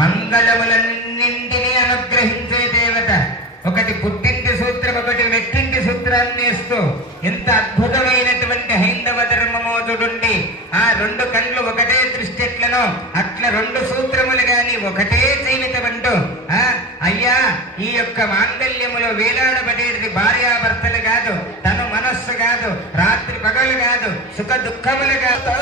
మంగళములన్నింటినీ అనుగ్రహించే దేవత. ఒకటి పుట్టింటి సూత్రం, ఒకటి వెట్టింటి సూత్రాన్ని ఇస్తూ ఎంత అద్భుతమైనటువంటి హైందవ ధర్మమోదుడుండి ఆ రెండు కళ్ళు ఒకటే దృష్టి ఎట్లనో అట్లా రెండు సూత్రములు గాని ఒకటే జీవితమంటూ అయ్యా ఈ యొక్క మాంగళ్యములో వేలాడబడేది భార్యాభర్తలు కాదు, తను మనస్సు కాదు, రాత్రి పగలు కాదు, సుఖ దుఃఖములు కాదు.